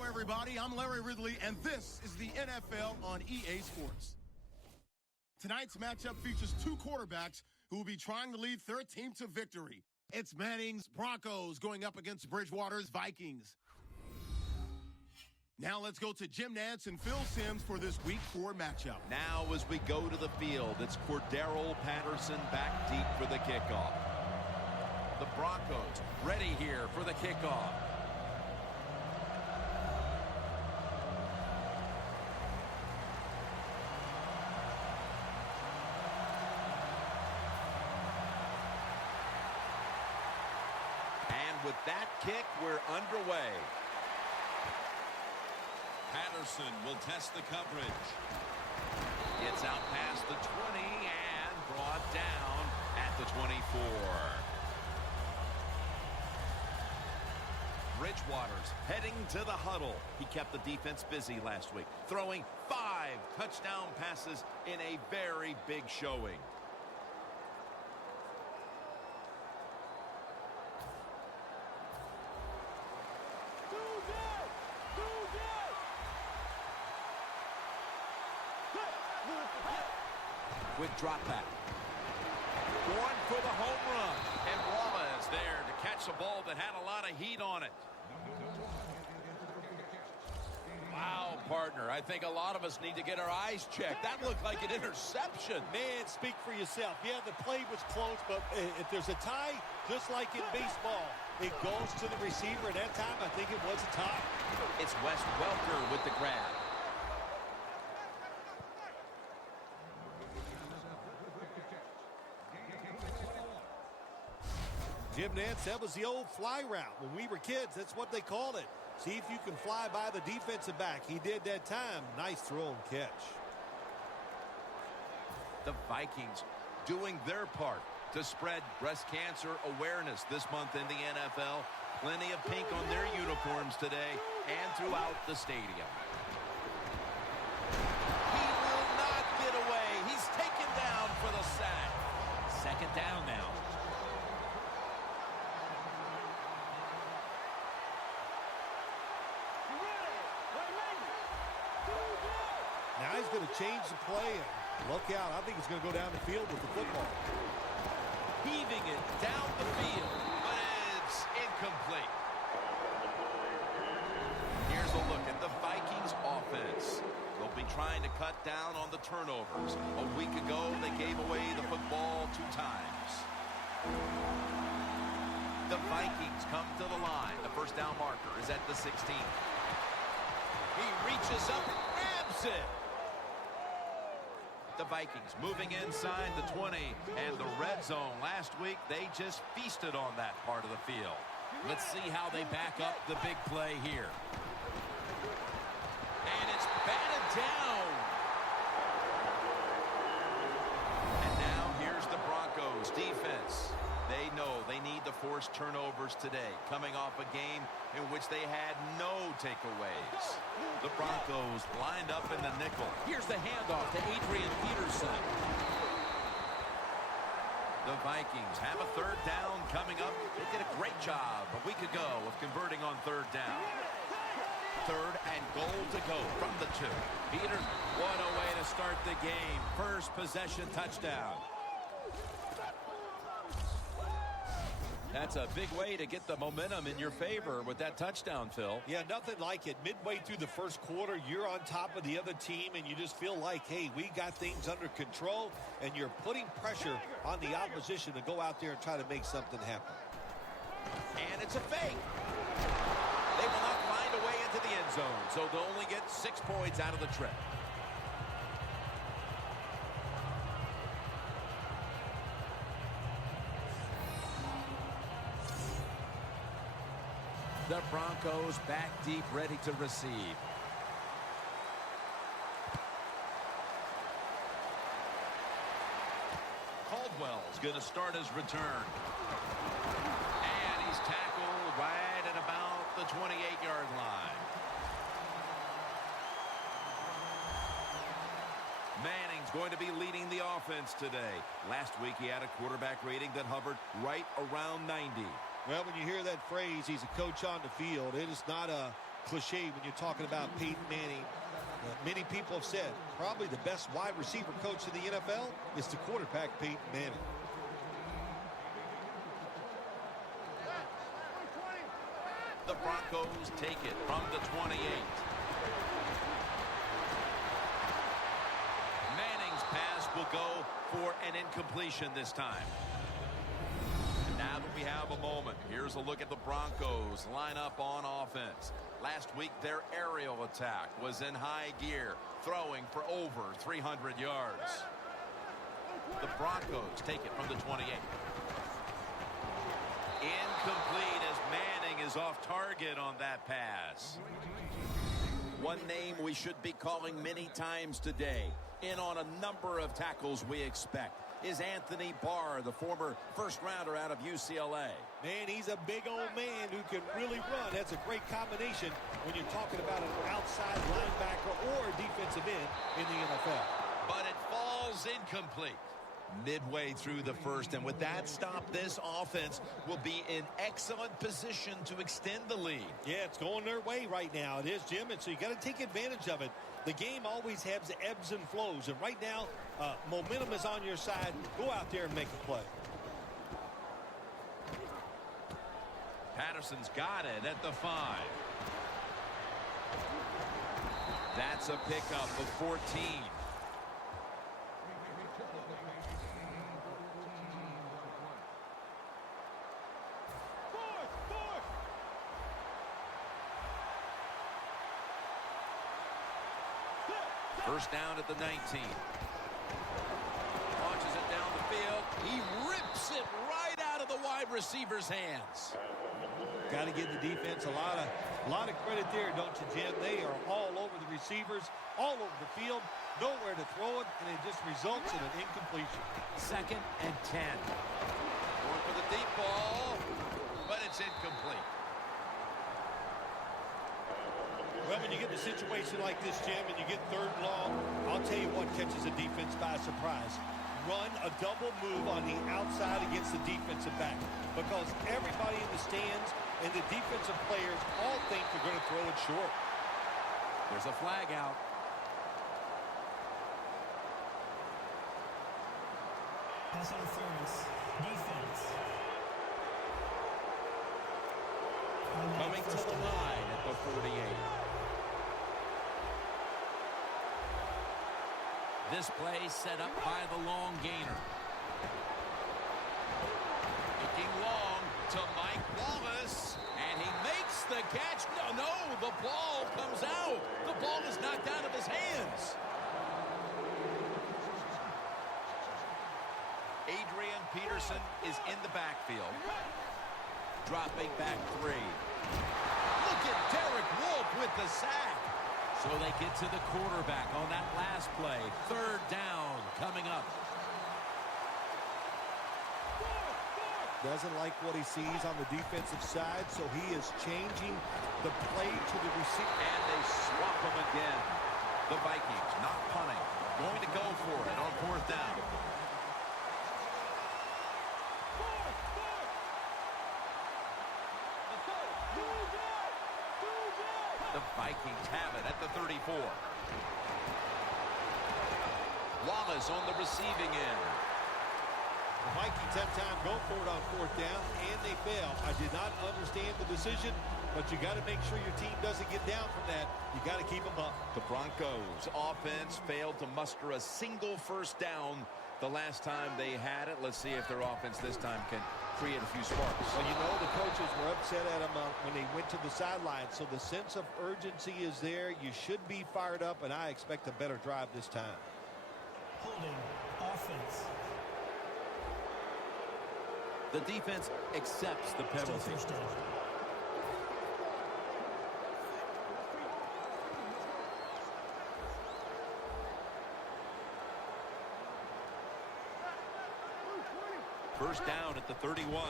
Hello, everybody. I'm Larry Ridley, and this is the NFL on EA Sports. Tonight's matchup features two quarterbacks who will be trying to lead their team to victory. It's Manning's Broncos going up against Bridgewater's Vikings. Now let's go to Jim Nantz and Phil Simms for this Week 4 matchup. Now as we go to the field, it's Cordero Patterson back deep for the kickoff. The Broncos ready here for the kickoff. With that kick, we're underway. Patterson will test the coverage. Gets out past the 20 and brought down at the 24. Bridgewater's heading to the huddle. He kept the defense busy last week, throwing 5 touchdown passes in a very big showing. With drop back. Going for the home run. And Wallace there to catch a ball that had a lot of heat on it. Wow, partner. I think a lot of us need to get our eyes checked. That looked like an interception. Man, speak for yourself. Yeah, the play was close, but if there's a tie, just like in baseball, it goes to the receiver. At that time, I think it was a tie. It's Wes Welker with the grab. Jim Nantz, that was the old fly route. When we were kids, that's what they called it. See if you can fly by the defensive back. He did that time. Nice throw and catch. The Vikings doing their part to spread breast cancer awareness this month in the NFL. Plenty of pink on their uniforms today and throughout the stadium. He will not get away. He's taken down for the sack. Second down now. Now he's going to change the play. And look out. I think he's going to go down the field with the football. Heaving it down the field, but it's incomplete. Here's a look at the Vikings offense. They'll be trying to cut down on the turnovers. A week ago, they gave away the football 2 times. The Vikings come to the line. The first down marker is at the 16. He reaches up and grabs it. The Vikings moving inside the 20 and the red zone. Last week, they just feasted on that part of the field. Let's see how they back up the big play here. And it's batted down. And now here's the Broncos defense. They know they need to force turnovers today, coming off a game in which they had no takeaways. The Broncos lined up in the nickel. Here's the handoff to Adrian Peterson. The Vikings have a third down coming up. They did a great job a week ago of converting on third down. Third and goal to go from the 2. Peter, what a way to start the game. First possession touchdown. That's a big way to get the momentum in your favor with that touchdown, Phil. Yeah, nothing like it. Midway through the first quarter, you're on top of the other team, and you just feel like, hey, we got things under control, and you're putting pressure on the opposition to go out there and try to make something happen. And it's a fake. They will not find a way into the end zone, so they'll only get 6 points out of the trip. The Broncos back deep, ready to receive. Caldwell's going to start his return. And he's tackled right at about the 28-yard line. Manning's going to be leading the offense today. Last week he had a quarterback rating that hovered right around 90. Well, when you hear that phrase, he's a coach on the field, it is not a cliche when you're talking about Peyton Manning. Many people have said probably the best wide receiver coach in the NFL is the quarterback, Peyton Manning. The Broncos take it from the 28. Manning's pass will go for an incompletion this time. And now that we have a moment, here's a look at the Broncos line up on offense. Last week, their aerial attack was in high gear, throwing for over 300 yards. The Broncos take it from the 28. Incomplete as Manning is off target on that pass. One name we should be calling many times today, in on a number of tackles we expect, is Anthony Barr, the former first-rounder out of UCLA. Man, he's a big old man who can really run. That's a great combination when you're talking about an outside linebacker or defensive end in the NFL. But it falls incomplete. Midway through the first, and with that stop, this offense will be in excellent position to extend the lead. Yeah, it's going their way right now. It is, Jim, and so you got to take advantage of it. The game always has ebbs and flows, and right now, momentum is on your side. Go out there and make a play. Patterson's got it at the 5. That's a pickup of 14. First down at the 19. Launches it down the field. He rips it right out of the wide receiver's hands. Got to give the defense a lot of credit there, don't you, Jim? They are all over the receivers, all over the field, nowhere to throw it, and it just results in an incompletion. 2nd and 10. Going for the deep ball, but it's incomplete. Well, when you get in a situation like this, Jim, and you get 3rd and long, I'll tell you what catches the defense by surprise. Run a double move on the outside against the defensive back, because everybody in the stands and the defensive players all think they're going to throw it short. There's a flag out. Pass interference. Defense. Coming to the line at the 48. This play set up by the long gainer. Looking long to Mike Wallace, and he makes the catch. No, the ball comes out. The ball is knocked out of his hands. Adrian Peterson is in the backfield. Dropping back 3. Look at Derek Wolfe with the sack. So they get to the quarterback on that last play. 3rd down coming up. Doesn't like what he sees on the defensive side, so he is changing the play to the receiver. And they swap him again. The Vikings not punting. Going to go for it on 4th down. The Vikings have it at the 34. Wallace on the receiving end. The Vikings have time go for it on 4th down, and they fail. I did not understand the decision, but you got to make sure your team doesn't get down from that. You got to keep them up. The Broncos offense failed to muster a single 1st down the last time they had it. Let's see if their offense this time can create a few sparks. Well, you know, the coaches were upset at him when they went to the sideline, so the sense of urgency is there. You should be fired up, and I expect a better drive this time. Holding offense. The defense accepts the penalty. First down. First down at the 31.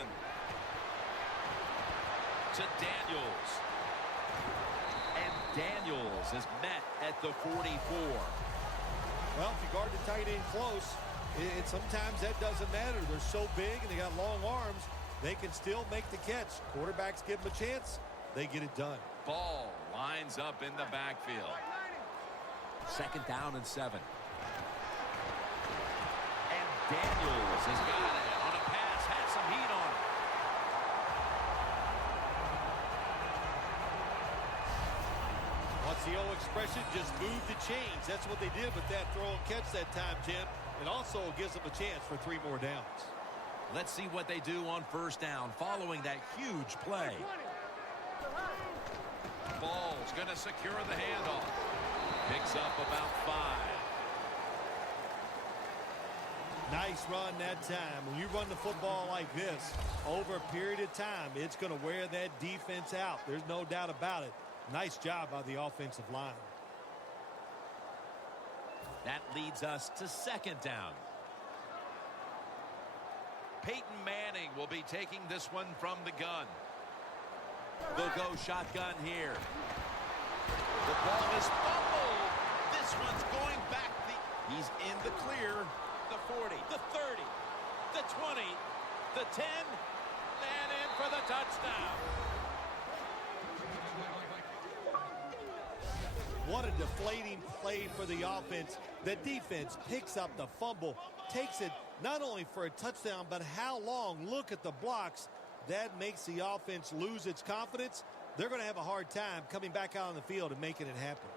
To Daniels. And Daniels is met at the 44. Well, if you guard the tight end close, sometimes that doesn't matter. They're so big and they got long arms, they can still make the catch. Quarterbacks give them a chance. they get it done. Ball lines up in the backfield. 2nd down and 7. And Daniels has got it on a pass, had some heat on it. What's the old expression? Just move the chains. That's what they did with that throw and catch that time, Tim. It also gives them a chance for 3 more downs. Let's see what they do on 1st down following that huge play. Ball's going to secure the handoff. Picks up about 5. Nice run that time. When you run the football like this, over a period of time, it's going to wear that defense out. There's no doubt about it. Nice job by the offensive line. That leads us to 2nd down. Peyton Manning will be taking this one from the gun. They'll go shotgun here. The ball is fumbled. This one's going back. He's in the clear. The 40, the 30, the 20, the 10, and in for the touchdown. What a deflating play for the offense. The defense picks up the fumble, takes it not only for a touchdown, but how long? Look at the blocks. That makes the offense lose its confidence. They're going to have a hard time coming back out on the field and making it happen.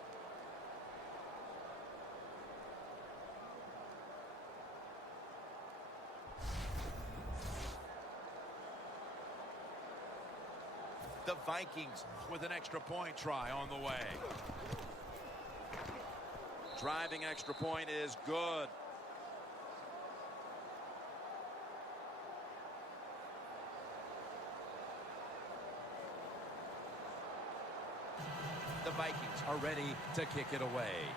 The Vikings with an extra point try on the way. Driving extra point is good. The Vikings are ready to kick it away.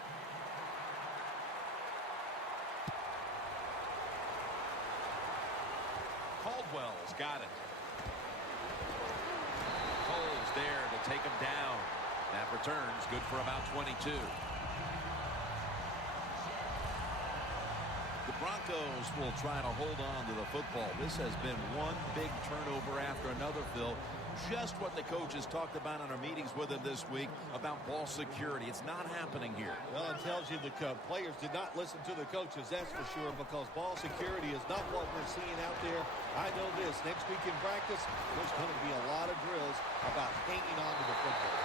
Caldwell's got it. Cole's there to take him down. That returns good for about 22. The Broncos will try to hold on to the football. This has been one big turnover after another, Phil. Just what the coaches talked about in our meetings with him this week about ball security. It's not happening here. Well, it tells you the players did not listen to the coaches, that's for sure, because ball security is not what we're seeing out there. I know this. Next week in practice, there's going to be a lot of drills about hanging on to the football.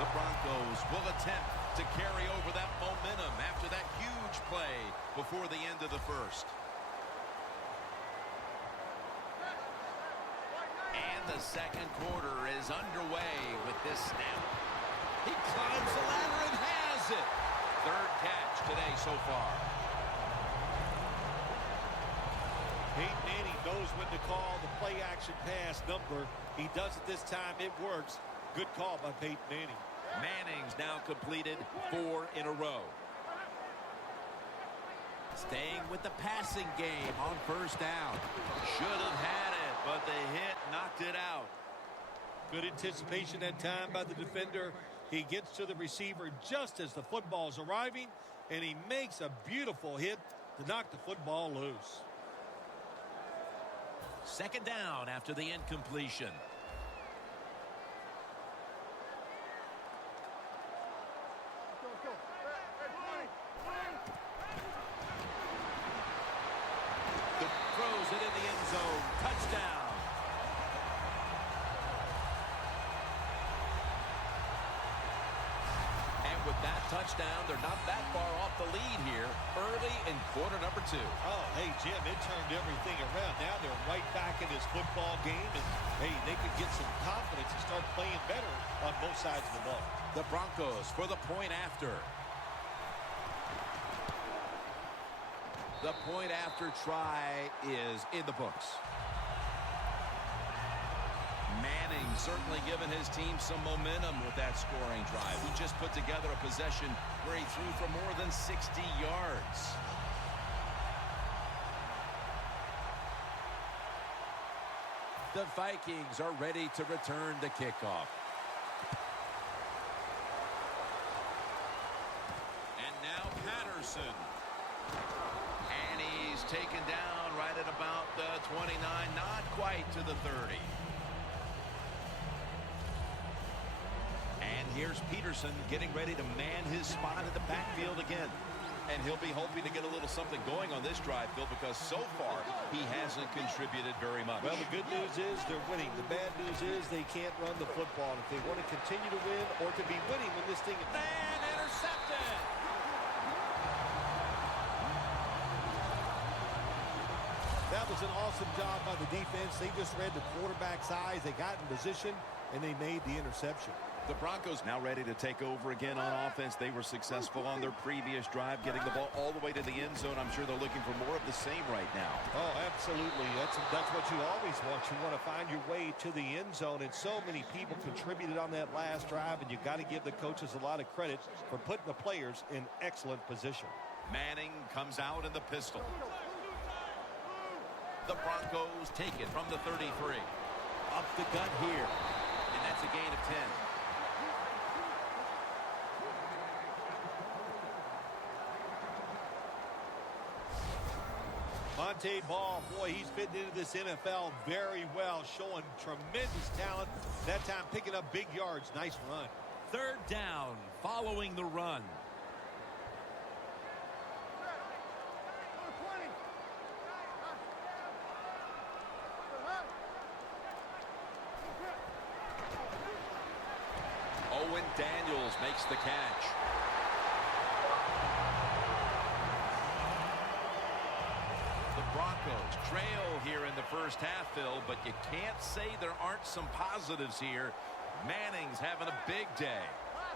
The Broncos will attempt to carry over that momentum after that huge play before the end of the 1st. And the 2nd quarter is underway with this snap. He climbs the ladder and has it. 3rd catch today so far. Peyton Manning knows when to call the play action pass number. He does it this time. It works. Good call by Peyton Manning. Manning's now completed 4 in a row. Staying with the passing game on 1st down. Should have had it, but the hit knocked it out. Good anticipation that time by the defender. He gets to the receiver just as the football's arriving, and he makes a beautiful hit to knock the football loose. 2nd down after the incompletion. Throws it in the end zone. Touchdown. And with that touchdown, they're not that far off the lead here early in quarter number 2. Oh, hey, Jim, it turned everything around. Now they're right back in this football game, and, hey, they could get some confidence and start playing better on both sides of the ball. The Broncos for the point after. The point after try is in the books. Manning certainly given his team some momentum with that scoring drive. He just put together a possession where he threw for more than 60 yards. The Vikings are ready to return the kickoff. And now Patterson. taken down right at about the 29, not quite to the 30. And here's Peterson getting ready to man his spot in the backfield again. And he'll be hoping to get a little something going on this drive, Phil, because so far he hasn't contributed very much. Well, the good news is they're winning. The bad news is they can't run the football. If they want to continue to win or to be winning when this thing is... Man intercepted. That was an awesome job by the defense. They just read the quarterback's eyes. They got in position, and they made the interception. The Broncos now ready to take over again on offense. They were successful on their previous drive, getting the ball all the way to the end zone. I'm sure they're looking for more of the same right now. Oh, absolutely. That's what you always want. You want to find your way to the end zone, and so many people contributed on that last drive, and you've got to give the coaches a lot of credit for putting the players in excellent position. Manning comes out in the pistol. The Broncos take it from the 33. Up the gut here. And that's a gain of 10. Monte Ball, boy, he's fitting into this NFL very well, showing tremendous talent. That time picking up big yards. Nice run. Third down following the run. Owen Daniels makes the catch. The Broncos trail here in the first half, Phil, but you can't say there aren't some positives here. Manning's having a big day.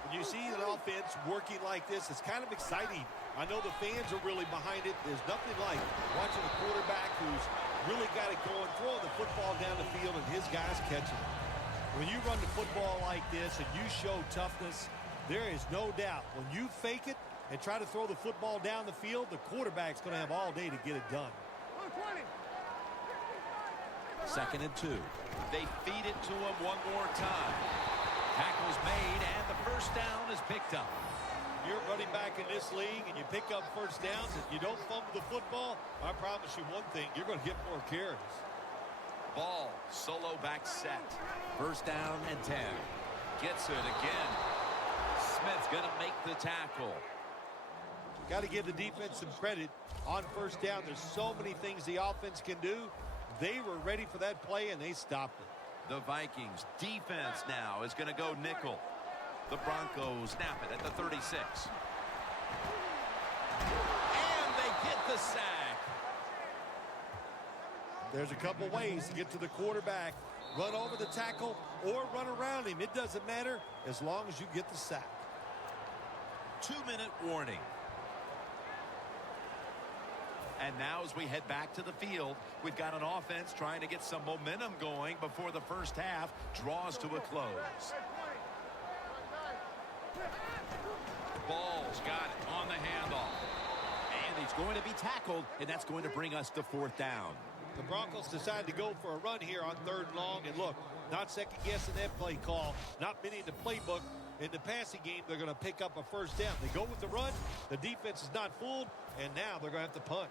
When you see an offense working like this, it's kind of exciting. I know the fans are really behind it. There's nothing like watching a quarterback who's really got it going, throwing the football down the field, and his guys catching it. When you run the football like this and you show toughness, there is no doubt when you fake it and try to throw the football down the field, the quarterback's going to have all day to get it done. 2nd and 2. They feed it to him one more time. Tackle's made, and the first down is picked up. You're running back in this league and you pick up first downs and you don't fumble the football, I promise you one thing, you're going to get more carries. Ball, solo back set. First down and 10. Gets it again. Smith's going to make the tackle. Got to give the defense some credit on first down. There's so many things the offense can do. They were ready for that play, and they stopped it. The Vikings defense now is going to go nickel. The Broncos snap it at the 36. And they get the sack. There's a couple ways to get to the quarterback. Run over the tackle or run around him. It doesn't matter as long as you get the sack. 2-minute warning. And now as we head back to the field, we've got an offense trying to get some momentum going before the first half draws to a close. Ball's got it on the handoff. And he's going to be tackled, and that's going to bring us to 4th down. The Broncos decide to go for a run here on 3rd and long. And look, not second-guessing that play call. Not many in the playbook. In the passing game, they're going to pick up a first down. They go with the run. The defense is not fooled. And now they're going to have to punt.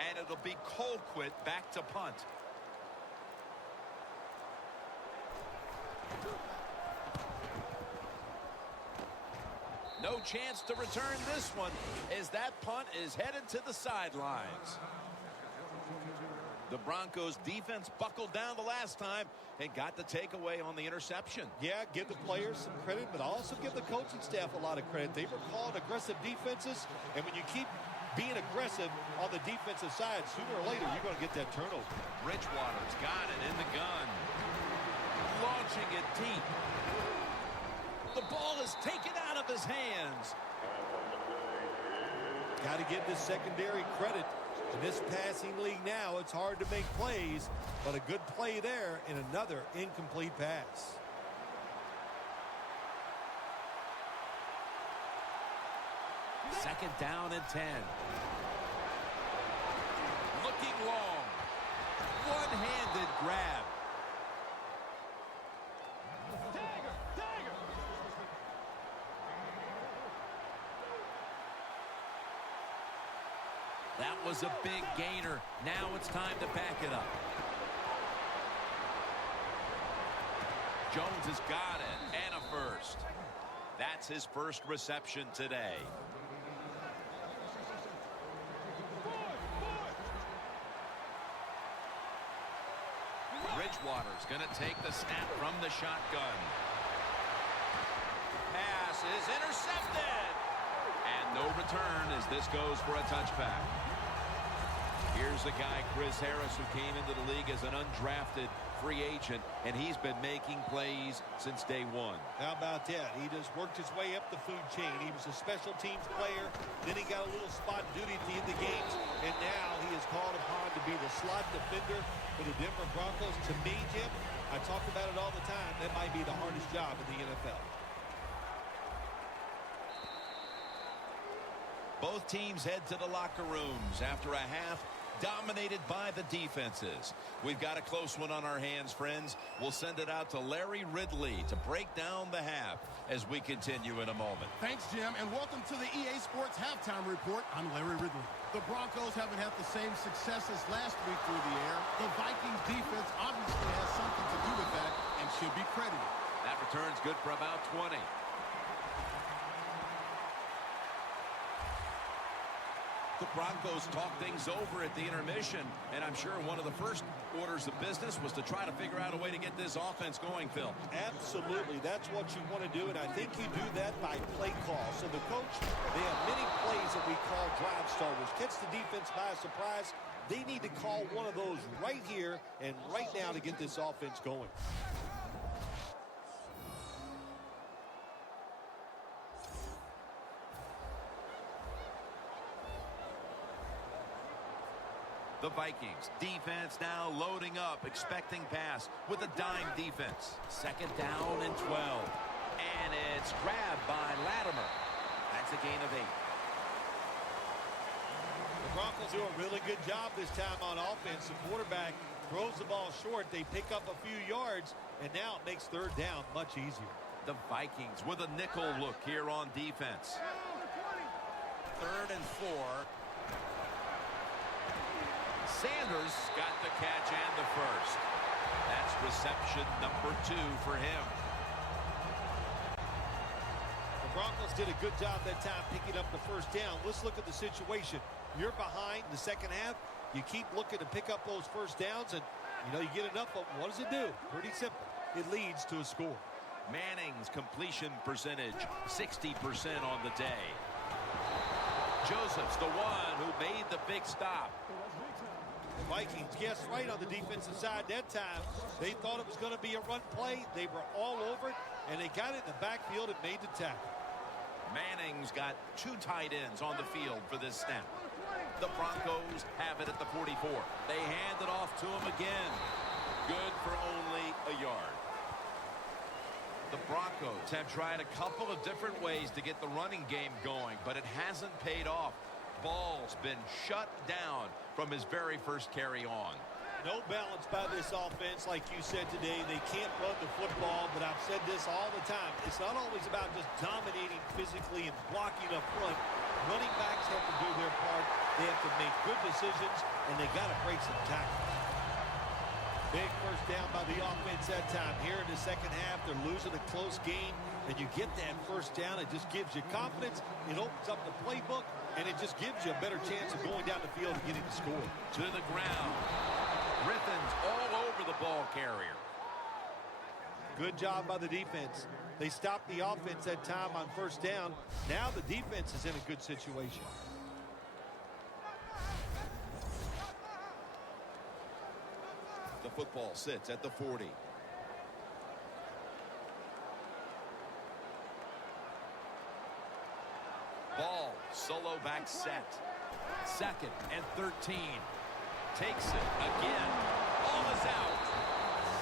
And it'll be Colquitt back to punt. No chance to return this one as that punt is headed to the sidelines. The Broncos defense buckled down the last time and got the takeaway on the interception. Yeah, give the players some credit, but also give the coaching staff a lot of credit. They were calling aggressive defenses, and when you keep being aggressive on the defensive side, sooner or later you're going to get that turnover. Bridgewater's got it in the gun. Launching it deep. The ball is taken out of his hands. Got to give this secondary credit. In this passing league now, it's hard to make plays, but a good play there and another incomplete pass. Second down and 10. Looking long. One-handed grab. That was a big gainer. Now it's time to back it up. Jones has got it, and a first. That's his first reception today. Bridgewater's going to take the snap from the shotgun. Pass is intercepted. And no return as this goes for a touchback. Here's a guy, Chris Harris, who came into the league as an undrafted free agent, and he's been making plays since day one. How about that? He just worked his way up the food chain. He was a special teams player. Then he got a little spot duty at the end of the games, and now he is called upon to be the slot defender for the Denver Broncos. To me, Jim, I talk about it all the time. That might be the hardest job in the NFL. Both teams head to the locker rooms after a half dominated by the defenses. We've got a close one on our hands, friends. We'll send it out to Larry Ridley to break down the half as we continue in a moment. Thanks, Jim, and welcome to the EA Sports Halftime Report. I'm Larry Ridley. The Broncos haven't had the same success as last week through the air. The Vikings defense obviously has something to do with that and should be credited. That return's good for about 20. The Broncos talk things over at the intermission, and I'm sure one of the first orders of business was to try to figure out a way to get this offense going, Phil. Absolutely. That's what you want to do, and I think you do that by play call. So the coach, they have many plays that we call drive starters. Catch the defense by surprise. They need to call one of those right here and right now to get this offense going. The Vikings defense now loading up, expecting pass with a dime defense. Second down and 12. And it's grabbed by Latimer. That's a gain of 8. The Broncos do a really good job this time on offense. The quarterback throws the ball short. They pick up a few yards, and now it makes third down much easier. The Vikings with a nickel look here on defense. Third and 4. Sanders got the catch and the first. That's reception number 2 for him. The Broncos did a good job that time picking up the first down. Let's look at the situation. You're behind in the second half. You keep looking to pick up those first downs, and you get enough of them. What does it do? Pretty simple. It leads to a score. Manning's completion percentage, 60% on the day. Joseph's the one who made the big stop. The Vikings guessed right on the defensive side that time. They thought it was going to be a run play. They were all over it, and they got it in the backfield and made the tackle. Manning's got 2 tight ends on the field for this snap. The Broncos have it at the 44. They hand it off to him again. Good for only a yard. The Broncos have tried a couple of different ways to get the running game going, but it hasn't paid off. Ball's been shut down from his very first carry on. No balance by this offense, like you said today. They can't run the football, but I've said this all the time. It's not always about just dominating physically and blocking up front. Running backs have to do their part. They have to make good decisions, and they got to break some tackles. Big first down by the offense that time. Here in the second half, they're losing a close game, and you get that first down. It just gives you confidence. It opens up the playbook, and it just gives you a better chance of going down the field and getting the score. To the ground. Griffin's all over the ball carrier. Good job by the defense. They stopped the offense that time on first down. Now the defense is in a good situation. The football sits at the 40. Ball, solo back set. Second and 13. Takes it again. Ball is out.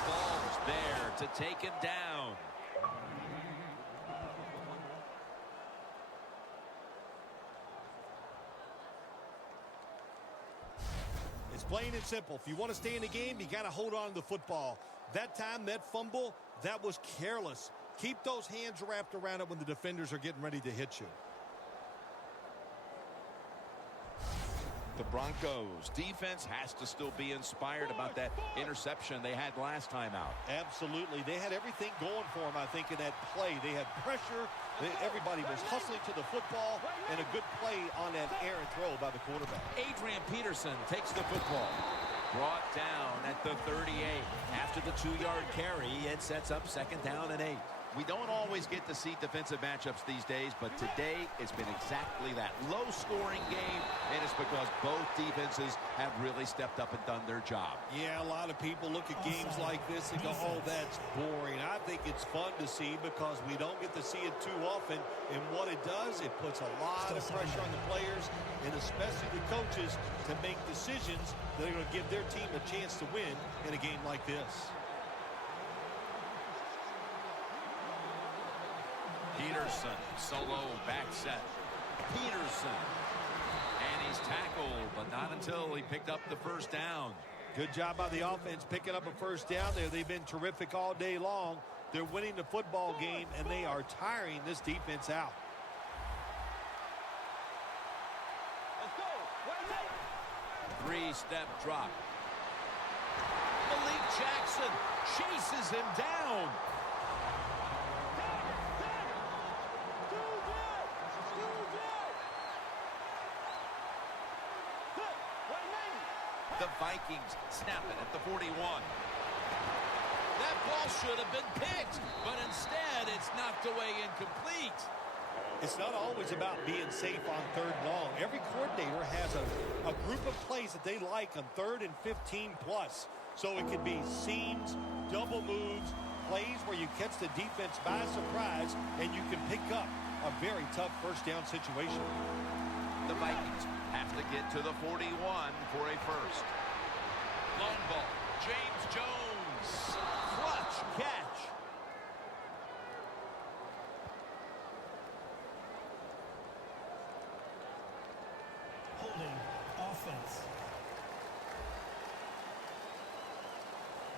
Ball's there to take him down. It's plain and simple. If you want to stay in the game, you got to hold on to the football. That time, that fumble, that was careless. Keep those hands wrapped around it when the defenders are getting ready to hit you. The Broncos defense has to still be inspired about that interception they had last time out. Absolutely. They had everything going for them, I think, in that play. They had pressure. Everybody was hustling to the football, and a good play on that errant throw by the quarterback. Adrian Peterson takes the football. Brought down at the 38. After the 2-yard carry, it sets up 2nd down and 8. We don't always get to see defensive matchups these days, but today it's been exactly that. Low-scoring game, and it's because both defenses have really stepped up and done their job. Yeah, a lot of people look at games like this and go, oh, that's boring. I think it's fun to see because we don't get to see it too often, and what it does, it puts a lot of pressure on the players and especially the coaches to make decisions that are going to give their team a chance to win in a game like this. Peterson, solo back set. Peterson. And he's tackled, but not until he picked up the 1st down. Good job by the offense picking up a 1st down there. They've been terrific all day long. They're winning the football game, and they are tiring this defense out. Let's go. 3-step drop. Malik Jackson chases him down. The Vikings snap it at the 41. That ball should have been picked, but instead it's knocked away incomplete. It's not always about being safe on 3rd and long. Every coordinator has a group of plays that they like on 3rd and 15 plus. So it could be seams, double moves, plays where you catch the defense by surprise and you can pick up a very tough 1st down situation. The Vikings have to get to the 41 for a 1st. Long ball. James Jones. Clutch catch. Holding offense.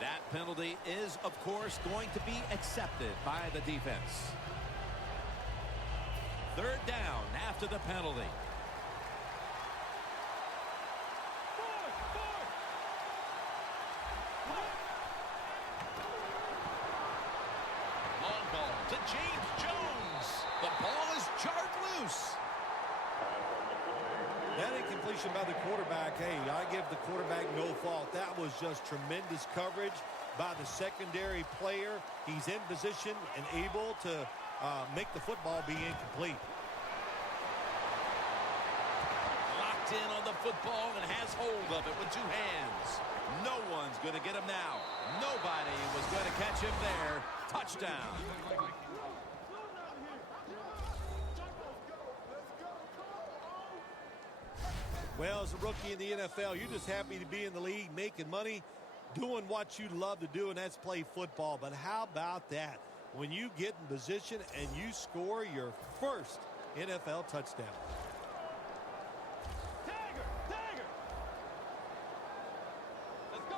That penalty is, of course, going to be accepted by the defense. 3rd down after the penalty. Long ball to James Jones. The ball is jarred loose. That incompletion by the quarterback, hey, I give the quarterback no fault. That was just tremendous coverage by the secondary player. He's in position and able to make the football be incomplete. Locked in on the football and has hold of it with 2 hands. No one's going to get him now. Nobody was going to catch him there. Touchdown. Well, as a rookie in the NFL, you're just happy to be in the league, making money, doing what you love to do, and that's play football. But how about that? When you get in position and you score your 1st NFL touchdown. Let's go.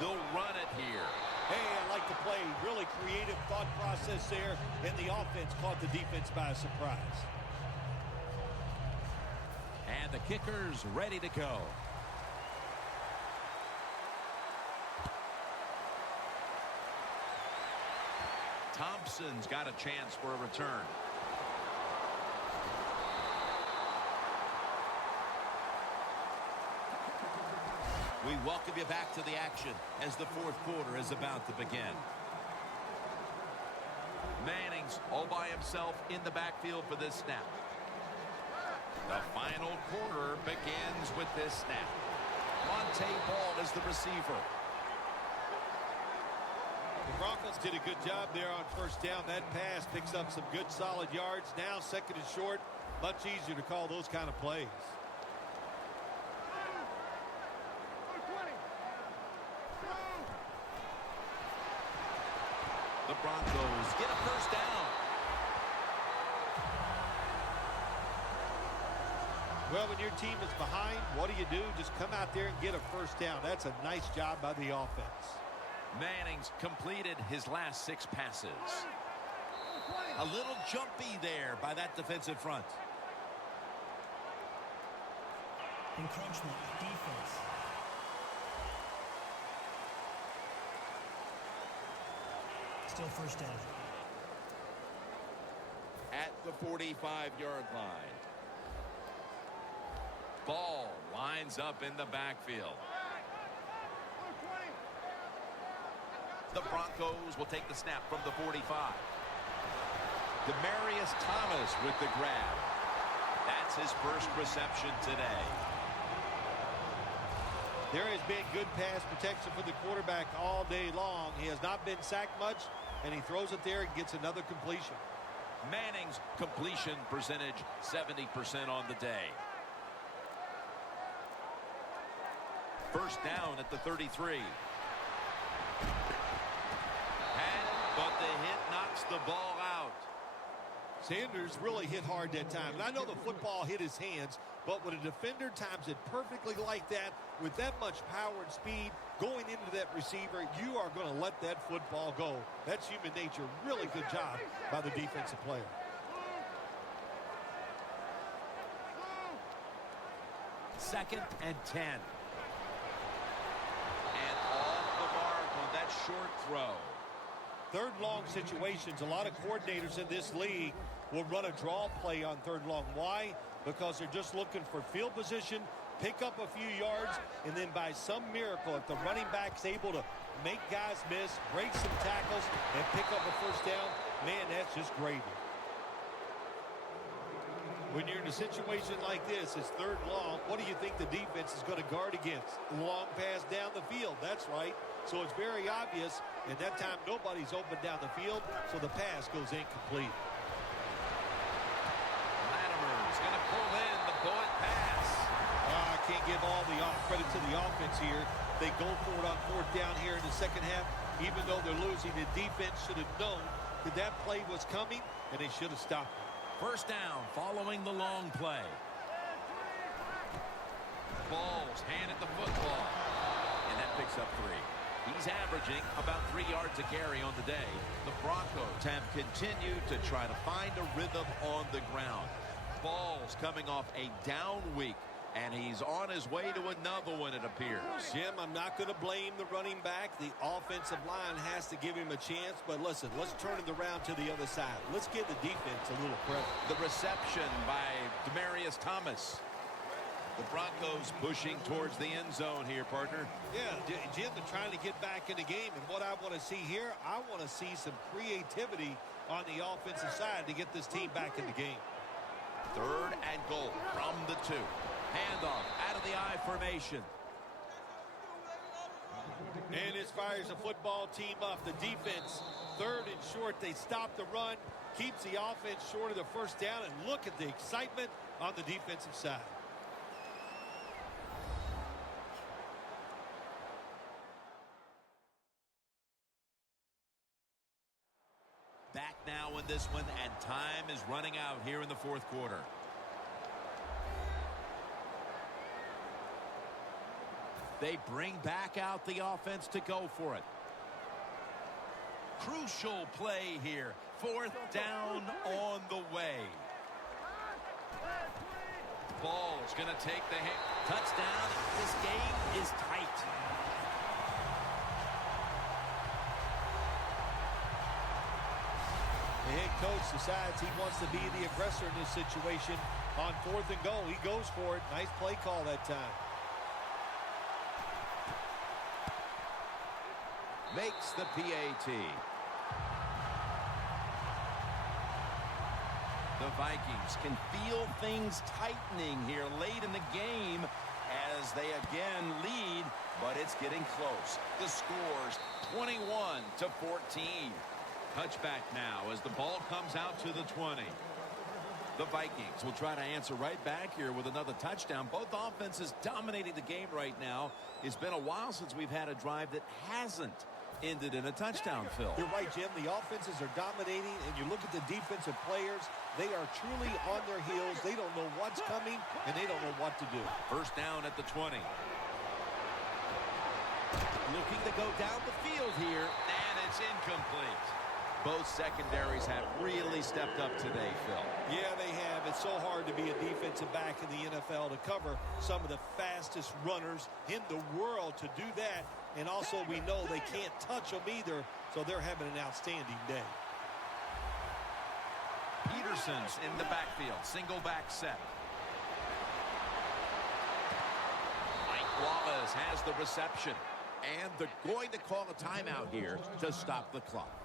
They'll run it here. Hey, I like the play. Really creative thought process there, and the offense caught the defense by surprise. And the kicker's ready to go. Thompson's got a chance for a return. We welcome you back to the action as the 4th quarter is about to begin. Manning's all by himself in the backfield for this snap. The final quarter begins with this snap. Monte Ball is the receiver. The Broncos did a good job there on 1st down. That pass picks up some good solid yards. Now 2nd and short. Much easier to call those kind of plays. The Broncos get a 1st down. Well, when your team is behind, what do? Just come out there and get a 1st down. That's a nice job by the offense. Manning's completed his last 6 passes. A little jumpy there by that defensive front. Encroachment defense. Still first down. At the 45-yard line. Ball lines up in the backfield. The Broncos will take the snap from the 45. Demaryius Thomas with the grab. That's his first reception today. There has been good pass protection for the quarterback all day long. He has not been sacked much, and he throws it there and gets another completion. Manning's completion percentage 70% on the day. First down at the 33. But the hit knocks the ball out. Sanders really hit hard that time. And I know the football hit his hands, but when a defender times it perfectly like that, with that much power and speed going into that receiver, you are going to let that football go. That's human nature. Really good job by the defensive player. Second and 10. And off the mark on that short throw. Third long situations, a lot of coordinators in this league will run a draw play on third long. Why? Because they're just looking for field position, pick up a few yards, and then by some miracle, if the running back's able to make guys miss, break some tackles, and pick up a first down, man, that's just gravy. When you're in a situation like this, it's third long, what do you think the defense is going to guard against? Long pass down the field, that's right. So it's very obvious, and that time nobody's open down the field, so the pass goes incomplete. Latimer's going to pull in the bullet pass. I can't give all the credit to the offense here. They go for it on fourth down here in the second half. Even though they're losing, the defense should have known that that play was coming, and they should have stopped it. First down following the long play. Balls handed the football. And that picks up 3. He's averaging about 3 yards a carry on the day. The Broncos have continued to try to find a rhythm on the ground. Ball's coming off a down week, and he's on his way to another one, it appears. Jim, I'm not going to blame the running back. The offensive line has to give him a chance. But listen, let's turn it around to the other side. Let's give the defense a little credit. The reception by Demaryius Thomas. The Broncos pushing towards the end zone here, partner. Yeah, Jim, they're trying to get back in the game. And what I want to see here, I want to see some creativity on the offensive side to get this team back in the game. Third and goal from the 2. Handoff out of the I formation. And this fires the football team up. The defense, third and short. They stop the run, keeps the offense short of the first down. And look at the excitement on the defensive side. Back now in this one, and time is running out here in the fourth quarter. They bring back out the offense to go for it. Crucial play here. Fourth down on the way. Ball's going to take the hit. Touchdown. This game is tight. The head coach decides he wants to be the aggressor in this situation. On fourth and goal, he goes for it. Nice play call that time. Makes the PAT. The Vikings can feel things tightening here late in the game as they again lead, but it's getting close. The score's 21-14. Touchback now as the ball comes out to the 20. The Vikings will try to answer right back here with another touchdown. Both offenses dominating the game right now. It's been a while since we've had a drive that hasn't ended in a touchdown, Phil. You're right, Jim. The offenses are dominating, and you look at the defensive players, they are truly on their heels. They don't know what's coming, and they don't know what to do. First down at the 20. Looking to go down the field here, and it's incomplete. Both secondaries have really stepped up today, Phil. Yeah, they have. It's so hard to be a defensive back in the NFL to cover some of the fastest runners in the world to do that. And also we know they can't touch them either, so they're having an outstanding day. Peterson's in the backfield. Single back set. Mike Wallace has the reception. And they're going to call a timeout here to stop the clock.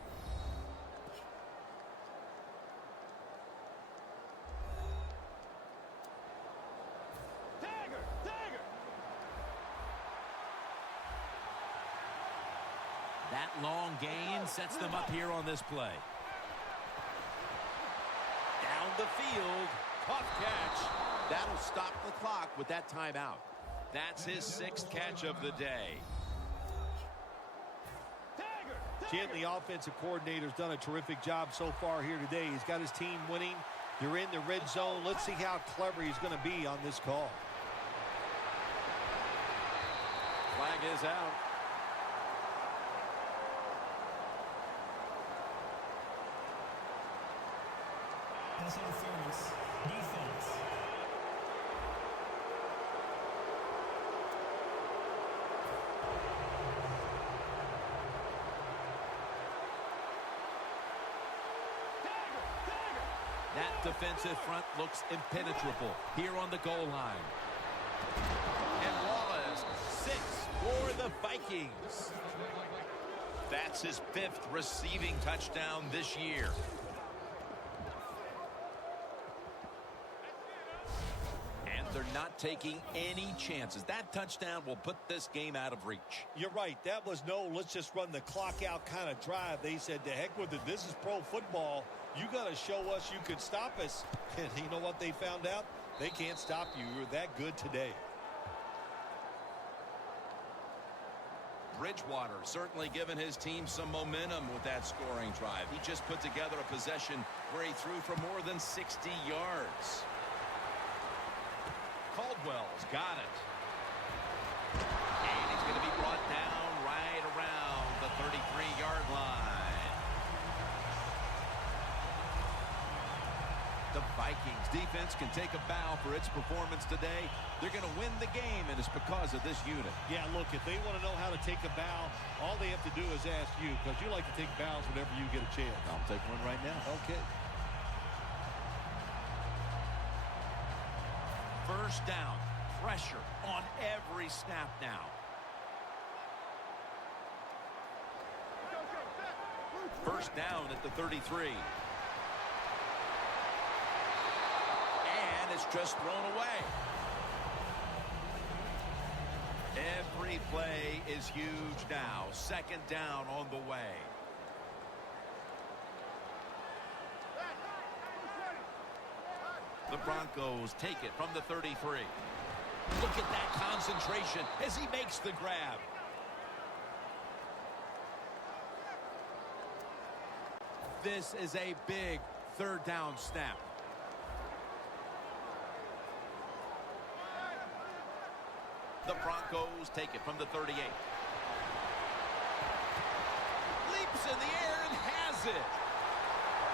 That long gain sets them up here on this play. Down the field. Tough catch. That'll stop the clock with that timeout. That's his 6th catch of the day. Jim, the offensive coordinator's done a terrific job so far here today. He's got his team winning. They're in the red zone. Let's see how clever he's going to be on this call. Flag is out. Pass interference. Defense. That defensive front looks impenetrable here on the goal line. And Wallace, 6 for the Vikings. That's his 5th receiving touchdown this year. And they're not taking any chances. That touchdown will put this game out of reach. You're right. That was no let's just run the clock out kind of drive. They said, to heck with it. This is pro football. You got to show us you could stop us. And you know what they found out? They can't stop you. You're that good today. Bridgewater certainly given his team some momentum with that scoring drive. He just put together a possession where he threw for more than 60 yards. Caldwell's got it. And he's going to be brought down right around the 33-yard line. The Vikings defense can take a bow for its performance today. They're going to win the game, and it's because of this unit. Yeah, look, if they want to know how to take a bow, all they have to do is ask you, because you like to take bows whenever you get a chance. I'll take one right now. Okay. First down. Pressure on every snap now. First down at the 33. And it's just thrown away. Every play is huge now. Second down on the way. The Broncos take it from the 33. Look at that concentration as he makes the grab. This is a big third down snap. The Broncos take it from the 38. Leaps in the air and has it.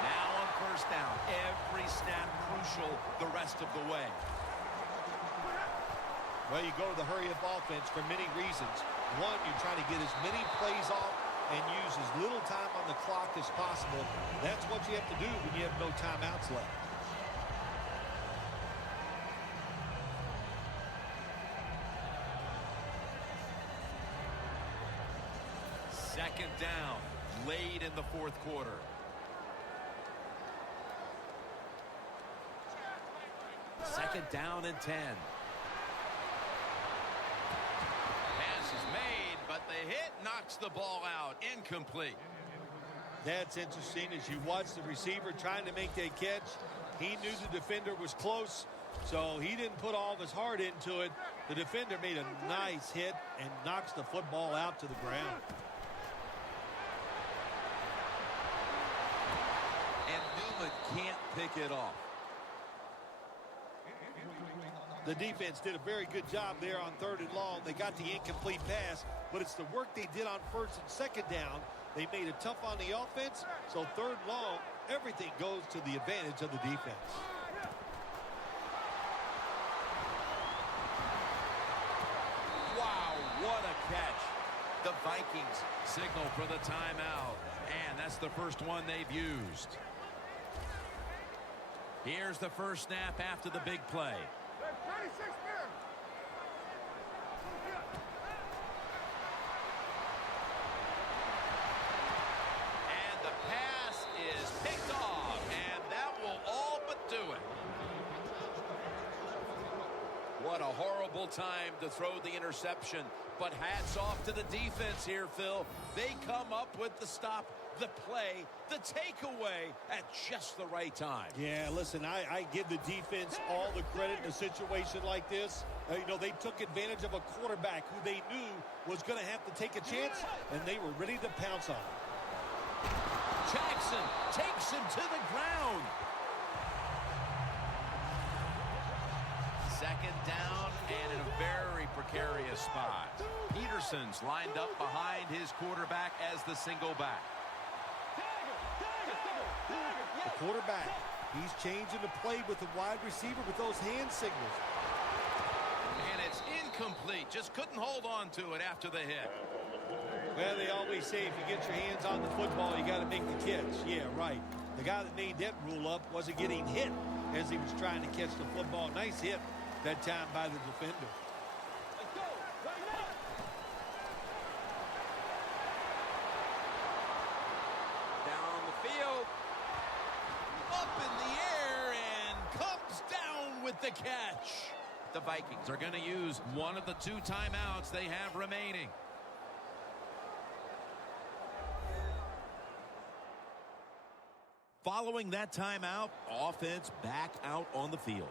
Now on first down. Every snap crucial the rest of the way. Well, you go to the hurry-up offense for many reasons. One, you're trying to get as many plays off and use as little time on the clock as possible. That's what you have to do when you have no timeouts left. Second down, late in the fourth quarter. Second down and 10. Pass is made, but the hit knocks the ball out. Incomplete. That's interesting. As you watch the receiver trying to make that catch, he knew the defender was close, so he didn't put all of his heart into it. The defender made a nice hit and knocks the football out to the ground. And Newman can't pick it off. The defense did a very good job there on 3rd and long. They got the incomplete pass, but it's the work they did on 1st and 2nd down. They made it tough on the offense, so 3rd and long, everything goes to the advantage of the defense. Wow, what a catch. The Vikings signal for the timeout, and that's the first one they've used. Here's the first snap after the big play. And the pass is picked off, and that will all but do it. What a horrible time to throw the interception, but hats off to the defense here, Phil. They come up with the stop, the play, the takeaway at just the right time. Yeah, listen, I give the defense all the credit in a situation like this. You know, they took advantage of a quarterback who they knew was going to have to take a chance, and they were ready to pounce on him. Jackson takes him to the ground. 2nd down and in a very precarious spot. Peterson's lined up behind his quarterback as the single back. The quarterback, he's changing the play with the wide receiver with those hand signals. And it's incomplete. Just couldn't hold on to it after the hit. Well, they always say if you get your hands on the football, you got to make the catch. Yeah, right. The guy that made that rule up wasn't getting hit as he was trying to catch the football. Nice hit that time by the defender. Let's go. Right now. Down the field. Up in the air and comes down with the catch. The Vikings are going to use one of the 2 timeouts they have remaining. Following that timeout, offense back out on the field.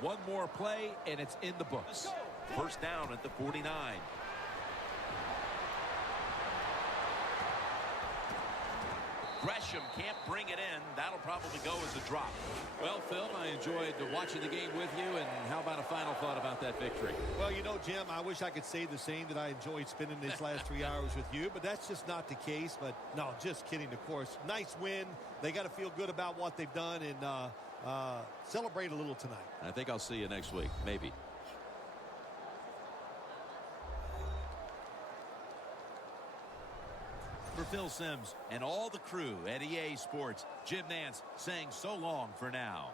One more play, and it's in the books. First down at the 49. Gresham can't bring it in. That'll probably go as a drop. Well, Phil, I enjoyed watching the game with you, and how about a final thought about that victory? Well, you know, Jim, I wish I could say the same, that I enjoyed spending these last 3 hours with you, but that's just not the case. But no, just kidding, of course. Nice win. They got to feel good about what they've done and celebrate a little tonight. I think I'll see you next week, maybe. For Phil Simms and all the crew at EA Sports, Jim Nance saying so long for now.